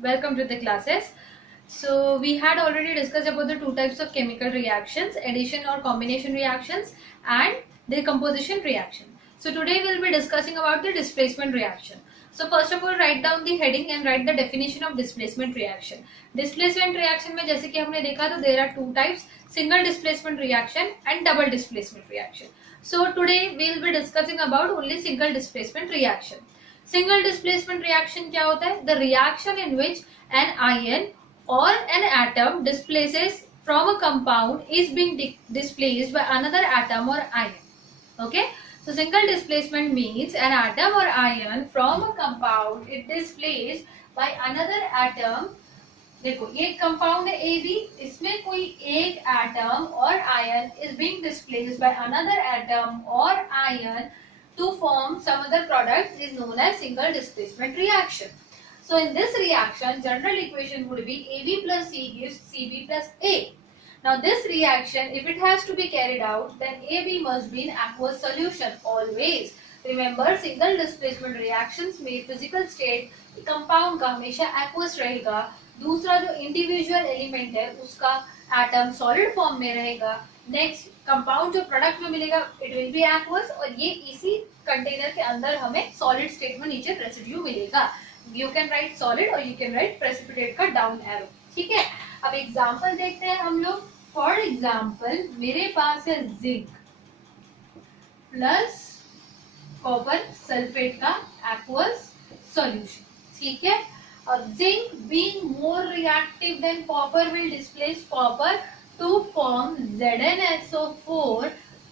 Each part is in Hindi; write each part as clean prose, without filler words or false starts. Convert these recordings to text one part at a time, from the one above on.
Welcome to the classes. So we had already discussed about the two types of chemical reactions, addition or combination reactions and decomposition reaction. So today we'll be discussing about the displacement reaction. So first of all, write down the heading and write the definition of displacement reaction. Displacement reaction में जैसे कि हमने देखा तो there are two types, single displacement reaction and double displacement reaction. So today we'll be discussing about only single displacement reaction. Single displacement reaction क्या होता है? The reaction in which an ion or an atom displaces from a compound is being displaced by another atom or ion. Okay? So single displacement means an atom or ion from a compound is displaced by another atom. देखो ये कंपाउंड है AB, इसमें कोई एक एटम और ion is being displaced by another atom or ion to form some other products is known as single displacement reaction. So in this reaction, general equation would be AB plus C gives CB plus A. Now this reaction, if it has to be carried out, then AB must be in aqueous solution always. Remember, single displacement reactions में physical state compound का हमेशा aqueous रहेगा. दूसरा जो इंडिविजुअल एलिमेंट है उसका एटम सॉलिड फॉर्म में रहेगा. नेक्स्ट कंपाउंड जो प्रोडक्ट में मिलेगा इट विल बी एक्वस और ये इसी कंटेनर के अंदर हमें सॉलिड स्टेट में नीचे रेसिड्यू मिलेगा. यू कैन राइट सॉलिड और यू कैन राइट प्रेसिपिटेट का डाउन एरो. ठीक है, अब एग्जांपल देखते हैं हम लोग. फॉर एग्जांपल मेरे पास है जिंक प्लस कॉपर सल्फेट का एक्वस सॉल्यूशन. ठीक है, zinc being more reactive than copper will displace copper to form ZnSO4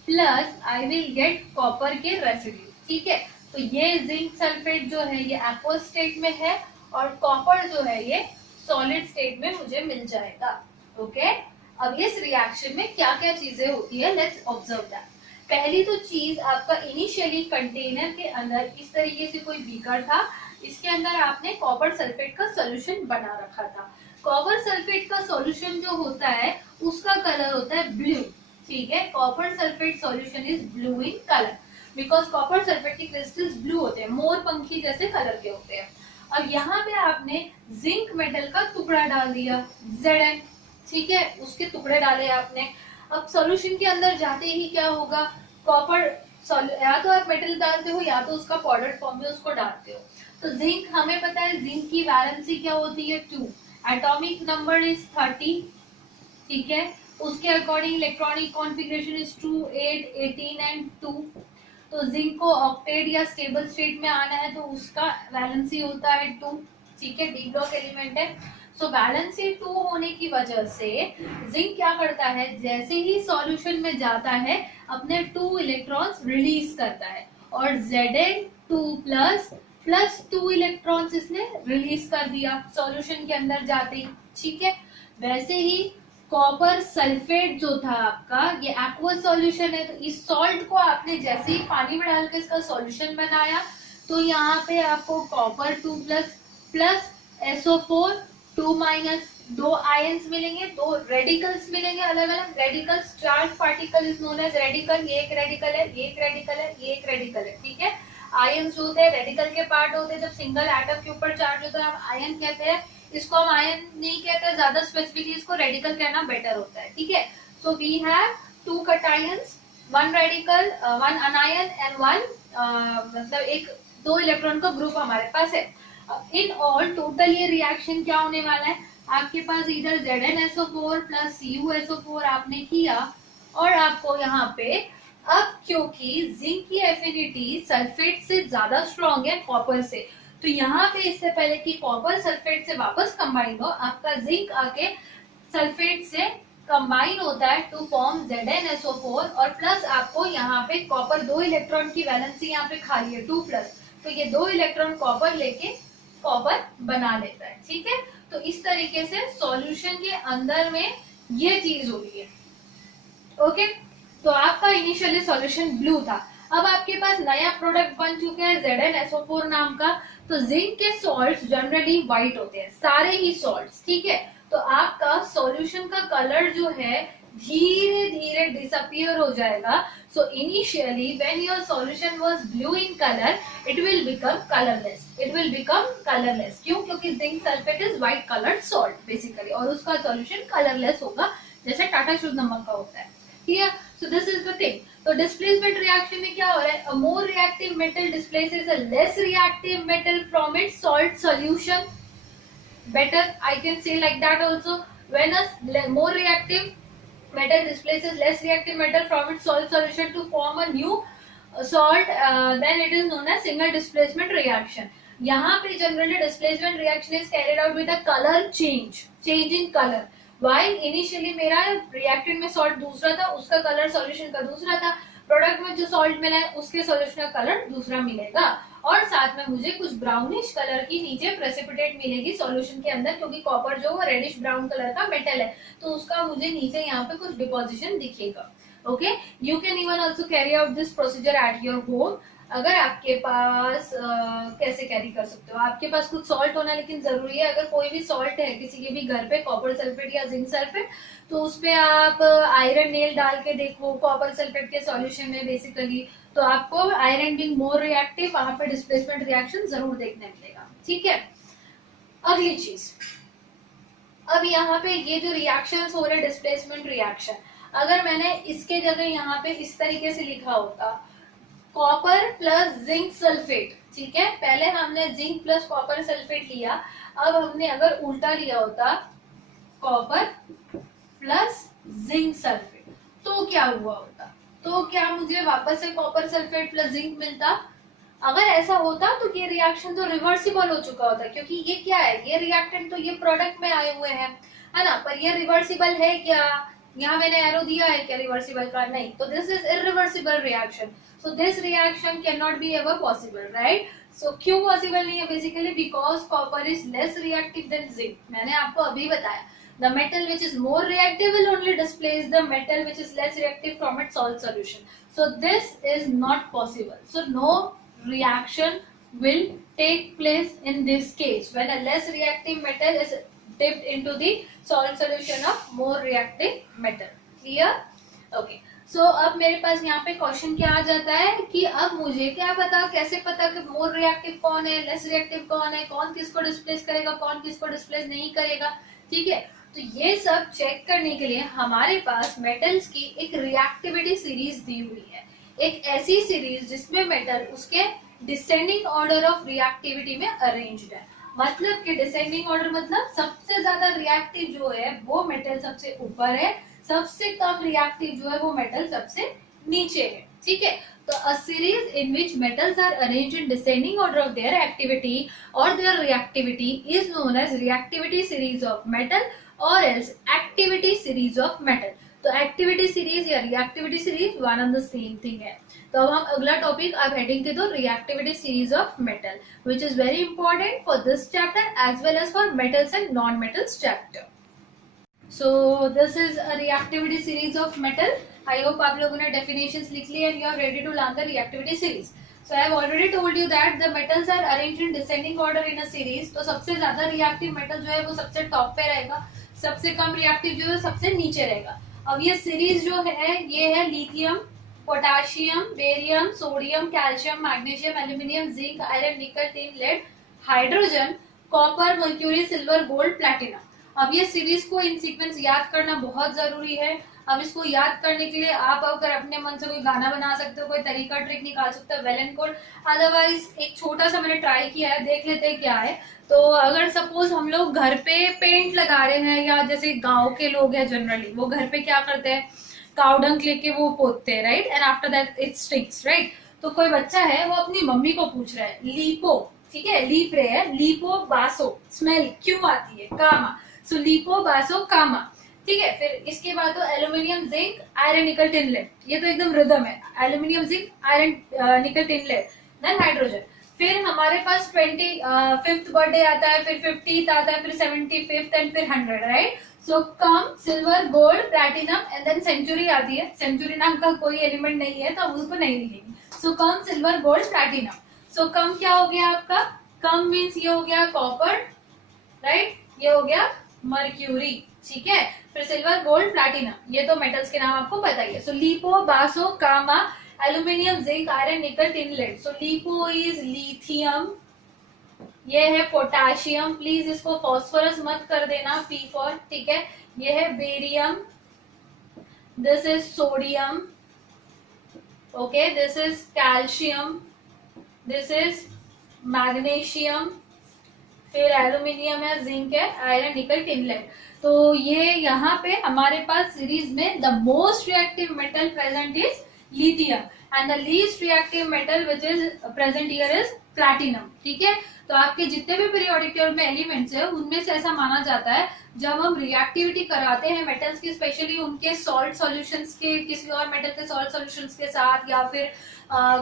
plus I will get copper के residue. ठीक है, तो ये zinc सल्फेट जो है ये aqueous state में है और कॉपर जो है ये solid state में मुझे मिल जाएगा. ओके, अब इस रिएक्शन में क्या क्या चीजें होती है, लेट्स ऑब्जर्व दैट. पहली तो चीज, आपका इनिशियली कंटेनर के अंदर इस तरीके से कोई बीकर था, इसके अंदर आपने कॉपर सल्फेट का सॉल्यूशन बना रखा था. कॉपर सल्फेट का सॉल्यूशन जो होता है उसका कलर होता है ब्लू. ठीक है, copper sulphate solution is blue in colour because copper sulphate के क्रिस्टल्स ब्लू होते हैं, मोर पंखी जैसे कलर के होते हैं. अब यहाँ पे आपने जिंक मेटल का टुकड़ा डाल दिया Zn. ठीक है, उसके टुकड़े डाले आपने. अब सॉल्यूशन के अंदर जाते ही क्या होगा, कॉपर या तो आप मेटल डालते हो या तो उसका पाउडर फॉर्म में उसको डालते हो. तो जिंक हमें पता है, जिंक की वैलेंसी क्या होती है 2, एटॉमिक नंबर इज 30. ठीक है, उसके according electronic configuration is 2, 8, 18 and 2. तो जिंक को ऑक्टेट या स्टेबल स्टेट में आना है तो उसका वैलेंसी होता है 2. ठीक है, डी ब्लॉक एलिमेंट है. सो वैलेंसी 2 होने की वजह से जिंक क्या करता है, जैसे ही सॉल्यूशन में जाता है अपने 2 इलेक्ट्रॉन्स रिलीज करता है और Zn2 प्लस 2 इलेक्ट्रॉन्स इसने रिलीज कर दिया सॉल्यूशन के अंदर जाते ही. ठीक है, वैसे ही कॉपर सल्फेट जो था आपका ये एक्वस सॉल्यूशन है, तो इस सॉल्ट को आपने जैसे ही पानी में डाल के इसका सॉल्यूशन बनाया तो यहाँ पे आपको copper 2 plus SO4 2 minus 2 ions मिलेंगे, 2 रेडिकल्स मिलेंगे. अलग अलग radicals, charge particle is known as radical. ये एक रेडिकल है, ये एक रेडिकल है, ये एक रेडिकल है. ठीक है, आयंस जो होते हैं रेडिकल के पार्ट होते हैं. जब सिंगल एटम के ऊपर चार्ज होता है हम आयन कहते हैं, इसको हम आयन नहीं कहते, ज्यादा स्पेसिफिकली इसको रेडिकल कहना बेटर होता है. ठीक है, so we have 2 cations, 1 radical, 1 anion and 1 मतलब एक 2 इलेक्ट्रॉन का ग्रुप हमारे पास है. इन ऑल टोटल ये रिएक्शन क्या होने वाला है, आपके पास इधर ZnSO4 प्लस CuSO4 आपने किया और आपको यहाँ पे अब क्योंकि जिंक की एफिनिटी सल्फेट से ज्यादा स्ट्रॉन्ग है कॉपर से, तो यहाँ पे इससे पहले कि कॉपर सल्फेट से वापस कंबाइन हो आपका जिंक आके सल्फेट से कंबाइन होता है टू फॉर्म ZnSO4 और प्लस आपको यहाँ पे कॉपर 2 इलेक्ट्रॉन की वैलेंसी यहाँ पे खाली है 2 प्लस, तो ये 2 इलेक्ट्रॉन कॉपर लेके कॉपर बना लेता है. ठीक है, तो इस तरीके से सॉल्यूशन के अंदर में ये चीज हो रही है. ओके, तो आपका इनिशियली सॉल्यूशन ब्लू था, अब आपके पास नया प्रोडक्ट बन चुके हैं ZnSO4 नाम का. तो जिंक के सॉल्ट्स जनरली व्हाइट होते हैं, सारे ही सॉल्ट्स. ठीक है, तो आपका सॉल्यूशन का कलर जो है धीरे धीरे डिसअपियर हो जाएगा. So initially when your solution was blue in colour, it will become colourless. It will become colourless. क्यों? क्योंकि zinc sulphate is white coloured salt basically, और उसका सॉल्यूशन कलरलेस होगा जैसे टाटा शुद्ध नमक का होता है. Clear? So this is the thing. तो डिस्प्लेसमेंट रिएक्शन में क्या हो रहा है? A more reactive metal displaces a less reactive metal from its salt solution. Better, I can say like that also. When a more reactive metal displaces less reactive metal from its salt solution to form a new salt, then it is known as single displacement reaction. यहाँ पे generally displacement reaction is carried out with a color change in color. While initially मेरा reactant में salt दूसरा था, उसका color solution का दूसरा था, प्रोडक्ट में जो सॉल्ट मिला है उसके सॉल्यूशन का कलर दूसरा मिलेगा, और साथ में मुझे कुछ ब्राउनिश कलर की नीचे प्रेसिपिटेट मिलेगी सॉल्यूशन के अंदर, क्योंकि कॉपर जो रेडिश ब्राउन कलर का मेटल है, तो उसका मुझे नीचे यहाँ पे कुछ डिपोजिशन दिखेगा. Okay, you can even also carry out this procedure at your home. अगर आपके पास कैसे कैरी कर सकते हो, आपके पास कुछ सॉल्ट होना लेकिन जरूरी है. अगर कोई भी सॉल्ट है किसी के भी घर पे, कॉपर सल्फेट या जिंक सल्फेट, तो उसपे आप आयरन नेल डाल के देखो कॉपर सल्फेट के सॉल्यूशन में बेसिकली, तो आपको आयरन बीइंग मोर रिएक्टिव वहां पे डिस्प्लेसमेंट रिएक्शन जरूर देखने मिलेगा. ठीक है, अगली चीज, अब यहाँ पे ये जो रिएक्शंस हो रहे डिस्प्लेसमेंट रिएक्शन, अगर मैंने इसके जगह यहाँ पे इस तरीके से लिखा होता कॉपर प्लस जिंक सल्फेट. ठीक है, पहले हमने जिंक प्लस कॉपर सल्फेट लिया, अब हमने अगर उल्टा लिया होता कॉपर प्लस जिंक सल्फेट, तो क्या हुआ होता? तो क्या मुझे वापस से कॉपर सल्फेट प्लस जिंक मिलता? अगर ऐसा होता तो ये रिएक्शन तो रिवर्सिबल हो चुका होता, क्योंकि ये क्या है, ये रिएक्टेंट तो ये प्रोडक्ट में आए हुए हैं, है ना, पर ये रिवर्सिबल है क्या? यहाँ मैंने एरो दिया है क्या रिवर्सिबल का? नहीं. तो this is irreversible reaction. So this reaction can not be ever possible, right? So क्यों पॉसिबल नहीं है? Basically because copper is less reactive than zinc. मैंने आपको अभी बताया, the metal which is more reactive will only displace the metal which is less reactive from its salt solution. So this is not possible. So no reaction will take place in this case when a less reactive metal is dipped into the salt solution of more reactive metal. Clear? Okay. So अब मेरे पास यहाँ पे क्वेश्चन क्या आ जाता है कि अब मुझे क्या पता, कैसे पता कि मोर रिएक्टिव कौन है, लेस रिएक्टिव कौन है, कौन किसको डिस्प्लेस करेगा, कौन किसको डिस्प्लेस नहीं करेगा. ठीक है, तो ये सब चेक करने के लिए हमारे पास मेटल्स की एक रिएक्टिविटी सीरीज दी हुई है. एक ऐसी सीरीज जिसमें मेटल उसके डिसेंडिंग ऑर्डर ऑफ रिएक्टिविटी में अरेंज्ड है. मतलब कि डिसेंडिंग ऑर्डर मतलब सबसे ज्यादा रिएक्टिव जो है वो मेटल सबसे ऊपर है, सबसे कम रिएक्टिव जो है वो मेटल सबसे नीचे है. ठीक है, तो a series in which metals are arranged in descending order of their activity or their reactivity is known as reactivity series of metal or else activity series of metal. तो activity series या reactivity series one and the same thing है. तो अब हम अगला टॉपिक अब हेडिंग दे दो reactivity series of metal, which is very important for this chapter as well as for metals and non-metals chapter. So this is a reactivity series of metal. I hope आप लोगों ने definitions लिख ली and you are ready to learn the reactivity series. So I have already told you that the metals are arranged in descending order in a series. तो सबसे ज्यादा reactive metal जो है वो सबसे टॉप पे रहेगा, सबसे कम reactive जो है सबसे नीचे रहेगा. अब ये सीरीज जो है ये है lithium, potassium, barium, sodium, calcium, magnesium, aluminium, zinc, iron, nickel, tin, lead, hydrogen, copper, mercury, silver, gold, platinum. अब ये सीरीज को इन सीक्वेंस याद करना बहुत जरूरी है. अब इसको याद करने के लिए आप अगर अपने मन से कोई गाना बना सकते हो, कोई तरीका ट्रिक निकाल सकते हो, वेल एंड गुड. अदरवाइज एक छोटा सा मैंने ट्राई किया है, देख लेते हैं क्या है. तो अगर सपोज हम लोग घर पे पेंट लगा रहे हैं, या जैसे गांव के लोग हैं जनरली वो घर पे क्या करते हैं, काउडंग लेके वो पोतते हैं, right, and after that it sticks, right. तो कोई बच्चा है वो अपनी मम्मी को पूछ रहा है लीपो, ठीक है, लीप रहे हैं, लीपो बासो स्मेल क्यों आती है, कामा. सो लीपो बासो कामा. ठीक है, फिर इसके बाद तो aluminium, zinc, iron, nickel, tin, lead. ये तो एकदम रिदम है, aluminium, zinc, iron, nickel, tin, lead, then hydrogen. फिर हमारे पास 25th बर्थडे आता है, फिर 50th आता है, फिर 75th एंड फिर 100, right. So come, silver, gold, platinum and then century आती है. सेंचुरी नाम का कोई एलिमेंट नहीं है तो हम उसको नहीं लिखेंगे. सो कम, सिल्वर, गोल्ड, प्लैटिनम. सो कम क्या हो गया आपका, कम मीन्स ये हो गया कॉपर, राइट, ये हो गया मर्क्यूरी, ठीक है। फिर सिल्वर, गोल्ड, प्लैटिनम, ये तो मेटल्स के नाम आपको पता ही है। सो लिपो, बासो, कामा, aluminium, zinc, iron, nickel, tin, lead. So लिपो इज लिथियम, ये है पोटेशियम, प्लीज इसको फॉस्फोरस मत कर देना, पी फॉर, ठीक है। ये है barium, this is sodium, okay, this is calcium, this is magnesium, फिर एल्यूमिनियम है, जिंक है, आयरन, निकल, टिन, लेड। तो ये यहाँ पे हमारे पास सीरीज में the most reactive metal present is lithium and the least reactive metal which is present here is platinum, ठीक है। तो आपके जितने भी पीरियोडिक टेबल में एलिमेंट्स है उनमें से ऐसा माना जाता है जब हम रिएक्टिविटी कराते हैं मेटल्स की, स्पेशली उनके सॉल्ट सॉल्यूशंस के, किसी और मेटल के सॉल्ट सॉल्यूशंस के साथ, या फिर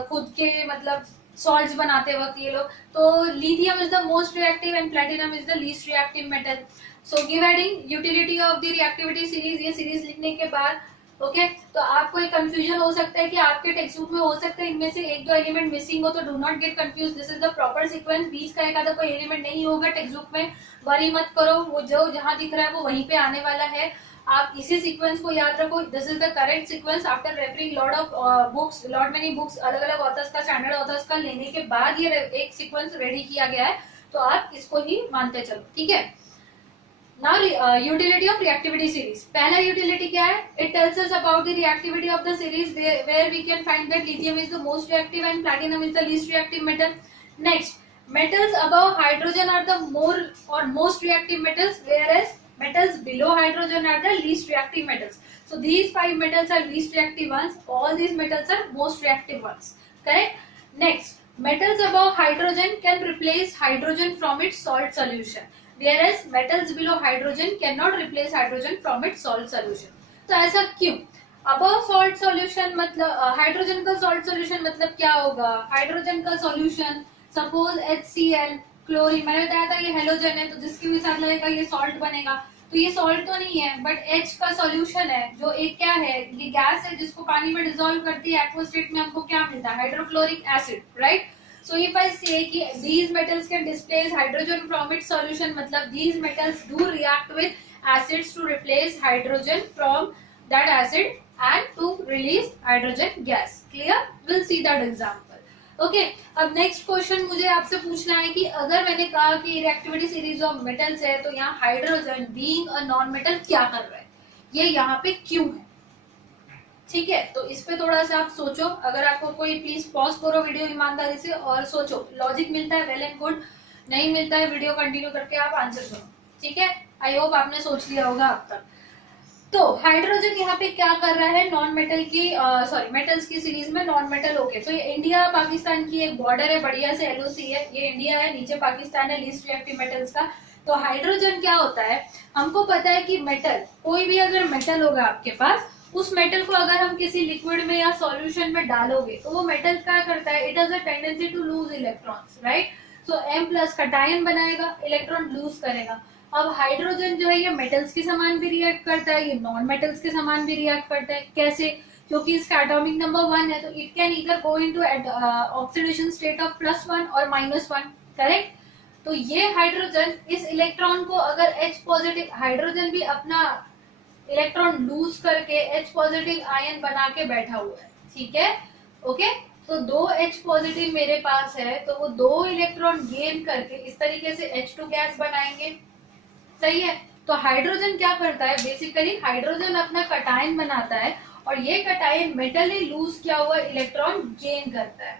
खुद के मतलब सॉल्ट्स बनाते वक्त ये लोग, तो lithium is the most reactive and platinum is the least reactive metal. So give heading utility of the reactivity series, ये सीरीज लिखने के बाद ओके तो आपको एक कंफ्यूजन हो सकता है कि आपके टेक्स्ट बुक में हो सकता है इनमें से एक दो एलिमेंट मिसिंग हो, तो do not get confuse, this is the proper sequence. बीच का एक आधा कोई एलिमेंट नहीं होगा टेक्स्ट बुक में, वरी मत करो, वो जो जहां दिख रहा है वो वहीं पे आने वाला है। आप इसी सीक्वेंस को याद रखो, this is the correct sequence after referring lot of books, lot many books, अलग अलग ऑथर्स का, स्टैंडर्ड ऑथर्स का लेने के बाद ये एक सीक्वेंस रेडी किया गया है, तो आप इसको ही मानते चलो, ठीक है। Now utility of reactivity series. पहला utility क्या है? It tells us about the reactivity of the series where we can find that lithium is the most reactive and platinum is the least reactive metal. Next, metals above hydrogen are the more or most reactive metals, whereas metals below hydrogen are the least reactive metals. So these 5 metals are least reactive ones. All these metals are most reactive ones. Correct? Next, metals above hydrogen can replace hydrogen from its salt solution. Whereas metals below hydrogen cannot replace hydrogen from its salt solution. तो ऐसा क्यों? Above salt solution मतलब हाइड्रोजन का सॉल्ट सॉल्यूशन मतलब क्या होगा? हाइड्रोजन का सॉल्यूशन सपोज HCl, क्लोरीन, मैंने बताया था ये हेलोजन है, तो जिसके भी साथ लगेगा ये सॉल्ट बनेगा। तो ये सॉल्ट तो नहीं है, बट H का सॉल्यूशन है, जो एक क्या है, ये गैस है जिसको पानी में डिसॉल्व करती है, एक्वस स्टेट में हमको क्या मिलता है? Hydrochloric acid, right. So if I say कि these metals can displace hydrogen from its solution, मतलब these metals do react with acids to replace hydrogen from that acid and to release hydrogen gas. Clear? We'll see that example. Okay. अब next question मुझे आपसे पूछना है कि अगर मैंने कहा कि reactivity series of metals है, तो यहाँ hydrogen being a non-metal क्या कर रहा है? ये यहाँ पे क्यों है? ठीक है, तो इस पे थोड़ा सा आप सोचो। अगर आपको कोई प्लीज पॉज करो वीडियो ईमानदारी से और सोचो, लॉजिक मिलता है वेल एंड गुड, नहीं मिलता है वीडियो कंटिन्यू करके आप आंसर सुनो, ठीक है। आई होप आपने सोच लिया होगा अब तक। तो हाइड्रोजन यहाँ पे क्या कर रहा है? नॉन मेटल की सॉरी मेटल्स की सीरीज में नॉन मेटल। ओके, तो ये इंडिया पाकिस्तान की एक बॉर्डर है, बढ़िया से LOC है, ये इंडिया है, नीचे पाकिस्तान है, लीस्ट रिएक्टिव मेटल्स का। तो हाइड्रोजन क्या होता है, हमको पता है कि मेटल, कोई भी अगर मेटल होगा आपके पास, उस मेटल को अगर हम किसी लिक्विड में या सॉल्यूशन में डालोगे तो वो मेटल क्या करता है? It has a tendency to lose electrons, right. So M+ cation बनाएगा, इलेक्ट्रॉन लूज करेगा। अब हाइड्रोजन जो है ये मेटल्स के समान भी रिएक्ट करता है, ये नॉन मेटल्स के समान भी रिएक्ट करता है। कैसे? क्योंकि इसका एटॉमिक नंबर 1 है, तो it can either go into oxidation state of +1 और -1, करेक्ट। तो ये हाइड्रोजन इस इलेक्ट्रॉन को अगर H पॉजिटिव, हाइड्रोजन भी अपना इलेक्ट्रॉन लूज करके H पॉजिटिव आयन बना के बैठा हुआ है, ठीक है। ओके, तो 2 H पॉजिटिव मेरे पास है, तो वो 2 इलेक्ट्रॉन गेन करके इस तरीके से H2 गैस बनाएंगे, सही है। तो हाइड्रोजन क्या करता है? बेसिकली हाइड्रोजन अपना कटायन बनाता है और ये कटायन मेटल ने लूज किया हुआ इलेक्ट्रॉन गेन करता है,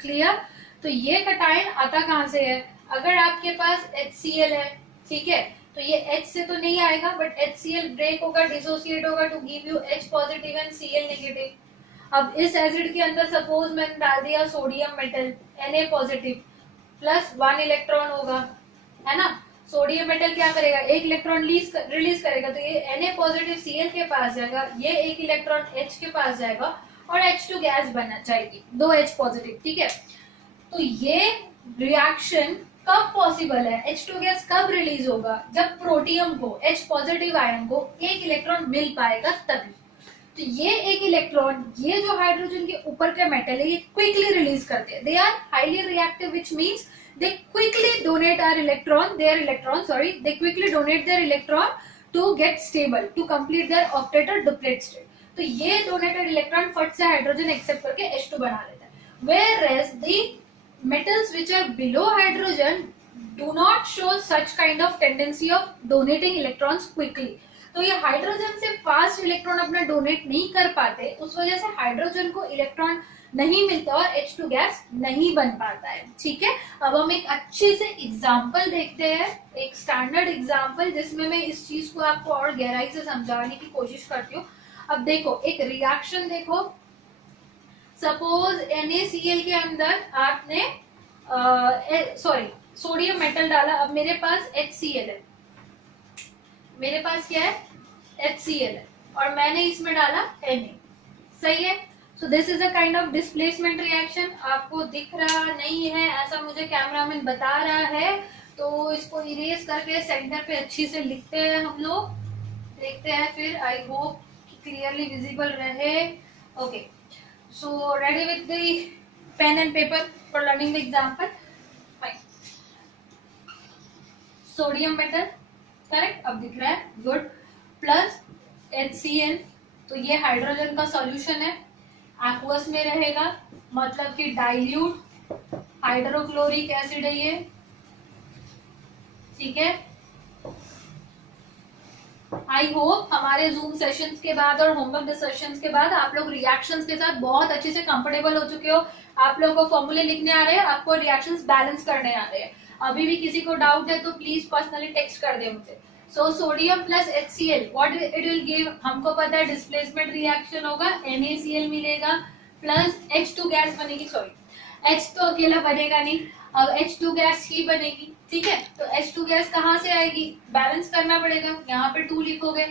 क्लियर। तो ये कटायन आता कहां से है? अगर आपके पास HCl है, ठीक है, तो ये H से तो नहीं आएगा, बट HCl ब्रेक होगा, डिसोसिएट होगा to give you H positive and Cl negative. अब इस एसिड के अंदर सपोज मैंने डाल दिया sodium metal Na positive, +1 electron होगा, है ना। सोडियम मेटल क्या करेगा? 1 इलेक्ट्रॉन रिलीज करेगा, तो ये Na पॉजिटिव Cl के पास जाएगा, ये 1 इलेक्ट्रॉन H के पास जाएगा और H2 गैस बना जाएगी, 2 H पॉजिटिव, ठीक है। तो ये रिएक्शन कब पॉसिबल है? H2 गैस कब रिलीज होगा? जब प्रोटियम को, H पॉजिटिव आयन को 1 इलेक्ट्रॉन मिल पाएगा तभी। तो ये 1 इलेक्ट्रॉन, ये जो हाइड्रोजन के ऊपर के मेटल है, ये क्विकली रिलीज करते हैं, they are highly reactive, which means they quickly donate their electron, they quickly donate their electron to get stable, to complete their octet or duplet state. तो ये डोनेटेड इलेक्ट्रॉन फट से हाइड्रोजन एक्सेप्ट करके H2 बना लेता है. Whereas the metals which are below hydrogen do not show such kind of tendency of donating electrons quickly. तो ये हाइड्रोजन से फास्ट इलेक्ट्रॉन अपना डोनेट नहीं कर पाते, उस वजह से हाइड्रोजन को इलेक्ट्रॉन नहीं मिलता और H2 गैस नहीं बन पाता है. ठीक है, अब हम एक अच्छे से एग्जांपल देखते हैं, एक स्टैंडर्ड एग्जांपल जिसमें मैं इस चीज को आपको और गहराई से समझाने की कोशिश करती हूँ. अब देखो एक रिएक्शन देखो, सपोज NaCl के अंदर आपने सोडियम मेटल डाला. अब मेरे पास HCl है, मेरे पास क्या है HCl है और मैंने इसमें डाला Na. सही है. सो this is a kind of displacement reaction. आपको दिख रहा नहीं है ऐसा मुझे कैमरामैन बता रहा है, तो इसको इरेज करके सेंटर पे अच्छी से लिखते हैं हम लोग, देखते हैं फिर. आई होप क्लियरली विजिबल रहे. Okay, so ready with the pen and paper for learning the example. Sodium metal correct, अब दिख रहा है, गुड. प्लस HCl, तो ये हाइड्रोजन का सॉल्यूशन है, एक्वस में रहेगा, मतलब कि डाइल्यूट हाइड्रोक्लोरिक एसिड है ये. ठीक है, आई होप हमारे जूम सेशंस के बाद और होमवर्क डिस्कशंस के बाद आप लोग रिएक्शंस के साथ बहुत अच्छे से कंफर्टेबल हो चुके हो. आप लोगों को फॉर्मूले लिखने आ रहे हैं, आपको रिएक्शंस बैलेंस करने आ रहे हैं. अभी भी किसी को डाउट है तो प्लीज पर्सनली टेक्स्ट कर दे मुझे. So sodium plus HCl what it will give, हमको पता है डिस्प्लेसमेंट रिएक्शन होगा, NaCl मिलेगा प्लस H2 गैस बनेगी. सॉरी, H तो अकेला बनेगा नहीं, अब H2 गैस ही बनेगी. ठीक है, तो H2 गैस कहाँ से आएगी, बैलेंस करना पड़ेगा. यहाँ पे 2 लिखोगे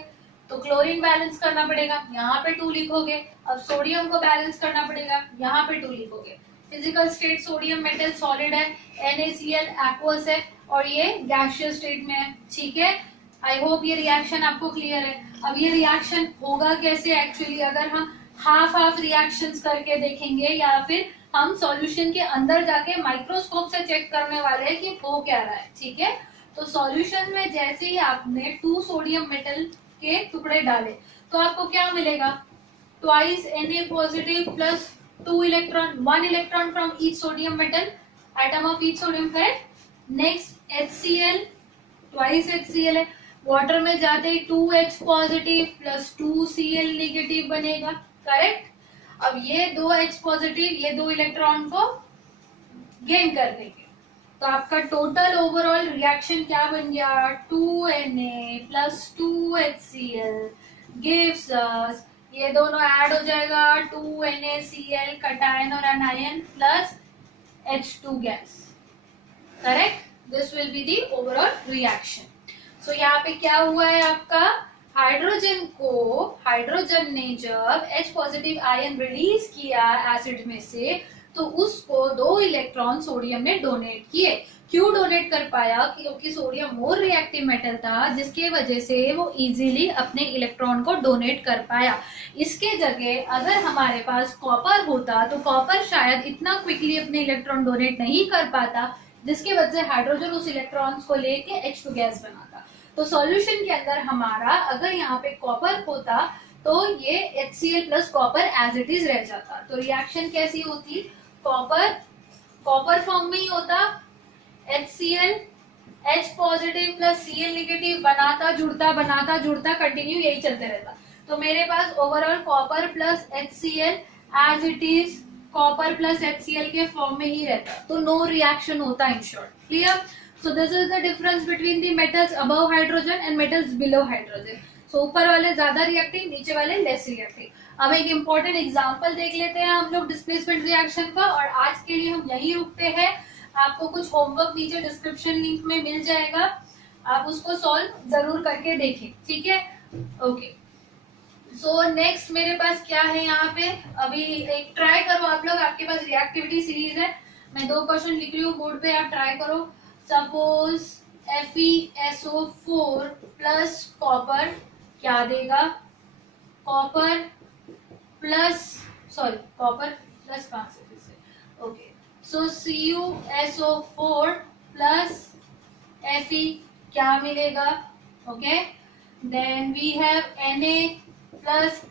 तो क्लोरीन बैलेंस करना पड़ेगा, यहाँ पे 2 लिखोगे. अब सोडियम को बैलेंस करना पड़ेगा, यहाँ पे 2 लिखोगे. Physical state sodium metal solid है, NaCl एक्वस है और ये गैसियस स्टेट में है. ठीक है, आई होप ये रिएक्शन आपको क्लियर है. अब ये रिएक्शन होगा कैसे एक्चुअली, अगर हम हाफ रिएक्शंस करके देखेंगे या फिर हम सॉल्यूशन के अंदर जाके माइक्रोस्कोप से चेक करने वाले हैं कि हो क्या रहा है. ठीक है, तो सॉल्यूशन में जैसे ही आपने 2 सोडियम मेटल के टुकड़े डाले तो आपको क्या मिलेगा, twice Na positive plus 2 electron, 1 electron from each sodium metal, atom of each sodium, correct. Next HCl, twice HCl है, वाटर में जाते ही 2H positive plus 2Cl negative बनेगा. करेक्ट. अब ये 2H पॉजिटिव ये 2 इलेक्ट्रॉन को गेन कर देंगे, तो आपका टोटल ओवरऑल रिएक्शन क्या बन गया, 2Na plus 2HCl gives us, ये दोनों ऐड हो जाएगा 2NaCl कटायन और anion plus H2 gas. Correct, this will be the overall reaction. So यहाँ पे क्या हुआ है आपका, हाइड्रोजन ने जब H पॉजिटिव आयन रिलीज किया एसिड में से तो उसको 2 इलेक्ट्रॉन सोडियम ने डोनेट किए. क्यों डोनेट कर पाया, क्योंकि सोडियम मोर रिएक्टिव मेटल था जिसके वजह से वो इजीली अपने इलेक्ट्रॉन को डोनेट कर पाया. इसके जगह अगर हमारे पास कॉपर होता तो कॉपर शायद इतना क्विकली अपने इलेक्ट्रॉन डोनेट नहीं कर पाता, जिसकी वजह से हाइड्रोजन उस इलेक्ट्रॉन्स को लेके H2 गैस बनाता. तो सॉल्यूशन के अंदर हमारा अगर यहाँ पे कॉपर होता तो ये HCl plus copper as it is रह जाता. तो रिएक्शन कैसी होती, कॉपर फॉर्म में ही होता, HCl H positive plus Cl negative बनाता जुड़ता कंटिन्यू यही चलते रहता. तो मेरे पास overall copper plus HCl as it is copper plus HCl के फॉर्म में ही रहता, तो नो रिएक्शन होता in short. Clear. So this is the difference between the metals above hydrogen and metals below hydrogen. So ऊपर वाले ज्यादा रिएक्टिव, नीचे वाले लेस रिएक्टिव. अब एक इम्पोर्टेंट एग्जांपल देख लेते हैं हम लोग डिस्प्लेसमेंट रिएक्शन का, और आज के लिए हम यही रुकते हैं. आपको कुछ होमवर्क नीचे डिस्क्रिप्शन लिंक में मिल जाएगा, आप उसको सॉल्व जरूर करके देखें. ठीक है, ओके. सो नेक्स्ट मेरे पास क्या है यहाँ पे, अभी एक ट्राई करो आप लोग, आपके पास रिएक्टिविटी सीरीज है, मैं 2 क्वेश्चन लिख रही हूँ बोर्ड पे, आप ट्राई करो. सपोज FeSO4 प्लस कॉपर क्या देगा, कॉपर प्लस कहाँ से फिर से, ओके. सो CuSO4 प्लस Fe क्या मिलेगा? Okay, then we have Na plus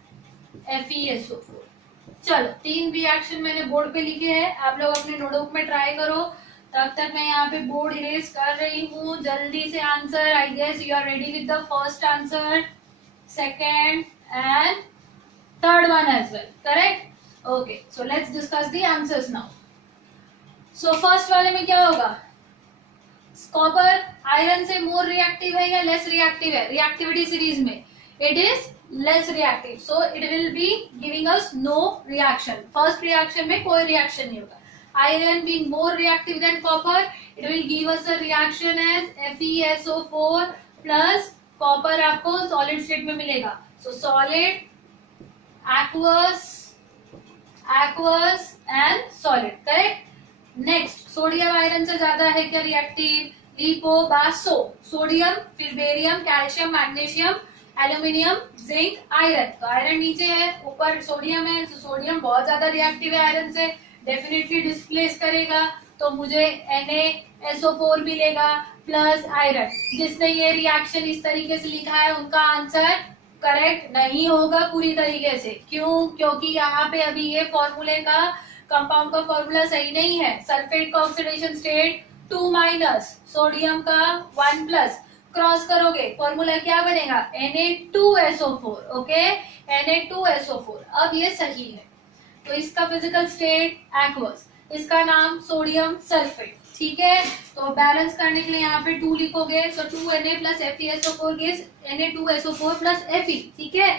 FeSO4। चलो, 3 रिएक्शन मैंने बोर्ड पे लिखे हैं, आप लोग अपने नोटबुक में ट्राई करो। तब तक मैं यहाँ पे बोर्ड इरेज कर रही हूँ। जल्दी से answer, I guess you are ready with the first answer, second and third one as well, correct? Okay, so let's discuss the answers now. So first वाले में क्या होगा? कॉपर आयरन से मोर रिएक्टिव है या लेस रिएक्टिव है? रिएक्टिविटी सीरीज में it is less reactive, so it will be giving us know reaction. First reaction में कोई रिएक्शन नहीं होगा। Iron being more reactive than copper, it will give us a reaction as FeSO4 plus copper आपको solid state में मिलेगा। So solid, aqueous and solid, correct? Next, sodium iron से ज्यादा है क्या रिएक्टिव? लिपोबासो, सोडियम, फिर barium, calcium, magnesium, aluminium, zinc, iron. तो आयरन नीचे है, ऊपर सोडियम है, तो सोडियम बहुत ज्यादा रिएक्टिव है आयरन से, डेफिनेटली डिस्प्लेस करेगा, तो मुझे NaSO4 मिलेगा प्लस आयरन। जिसने ये रिएक्शन इस तरीके से लिखा है उनका आंसर करेक्ट नहीं होगा पूरी तरीके से। क्यों? क्योंकि यहाँ पे अभी ये फॉर्मूले का, कंपाउंड का फॉर्मूला सही नहीं है। सल्फेट का ऑक्सीडेशन स्टेट 2 माइनस, सोडियम का 1 प्लस, क्रॉस करोगे फॉर्मूला क्या बनेगा? Na2SO4। Okay, Na2SO4। अब ये सही है, तो इसका फिजिकल स्टेट एक्वस, इसका नाम सोडियम सल्फेट, ठीक है? तो बैलेंस करने के लिए यहाँ पे 2 लिखोगे, तो 2Na plus FeSO4 gives Na2SO4 plus Fe, ठीक है?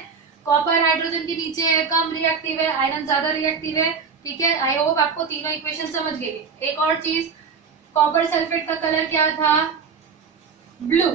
कॉपर हाइड्रोजन के नीचे है, कम रिएक्टिव है, आयरन ज्यादा रिएक्टिव है, ठीक है? आई होप आपको तीनों इक्वेशन समझ गए। एक और चीज, कॉपर सल्फेट का कलर क्या था? ब्लू,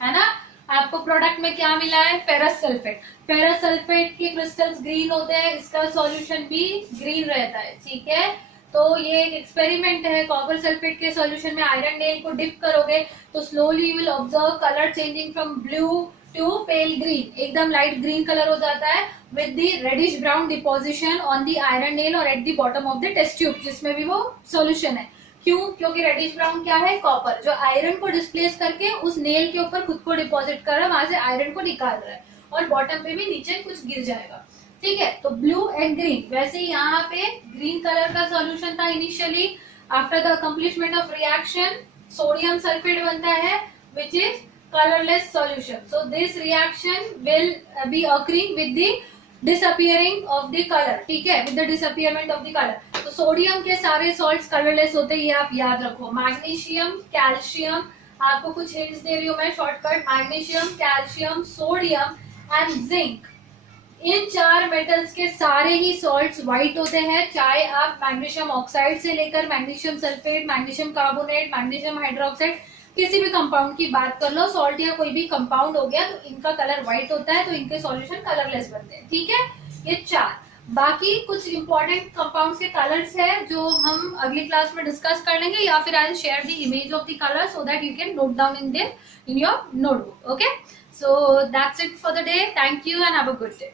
है ना? आपको प्रोडक्ट में क्या मिला है? Ferrous sulphate. फेरस सल्फेट के क्रिस्टल्स ग्रीन होते हैं, इसका सॉल्यूशन भी ग्रीन रहता है, ठीक है? तो ये एक एक्सपेरिमेंट है। कॉपर सल्फेट के सॉल्यूशन में आयरन नेल को डिप करोगे तो slowly you will observe colour changing from blue to pale green, एकदम लाइट ग्रीन कलर हो जाता है with the reddish brown deposition on the iron nail और at the bottom of the test tube, जिसमें भी वो सॉल्यूशन है। क्यों? क्योंकि रेडिश ब्राउन क्या है? कॉपर, जो आयरन को डिस्प्लेस करके उस नेल के ऊपर खुद को डिपॉजिट कर रहा है, वहां से आयरन को निकाल रहा है और बॉटम पे भी नीचे कुछ गिर जाएगा, ठीक है? तो ब्लू एंड ग्रीन। वैसे ही यहाँ पे ग्रीन कलर का सॉल्यूशन था initially, after the completement of reaction sodium sulphate बनता है which is colourless solution. So this reaction will be occurring with the disappearing of the colour, ठीक है? With the disappearment of the colour. तो सोडियम के सारे सॉल्ट्स कलरलेस होते हैं, ये आप याद रखो। मैग्नीशियम, कैल्शियम, आपको कुछ हिंट्स दे रही हूँ मैं shortcut. Magnesium, calcium, sodium and zinc, in 4 metals के सारे ही सॉल्ट्स व्हाइट होते हैं, चाहे आप मैग्नीशियम ऑक्साइड से लेकर magnesium sulphate, magnesium carbonate, magnesium hydroxide, किसी भी कंपाउंड की बात कर लो, सॉल्ट या कोई भी कंपाउंड हो गया तो इनका कलर व्हाइट होता है, तो इनके सॉल्यूशन कलरलेस बनते हैं, ठीक है? ये 4। बाकी कुछ इंपॉर्टेंट कंपाउंड्स के कलर्स है जो हम अगली क्लास में डिस्कस कर लेंगे, या फिर I will share the image of the colour so that you can note down in your notebook. Okay, so that's it for the day. Thank you and have a good day.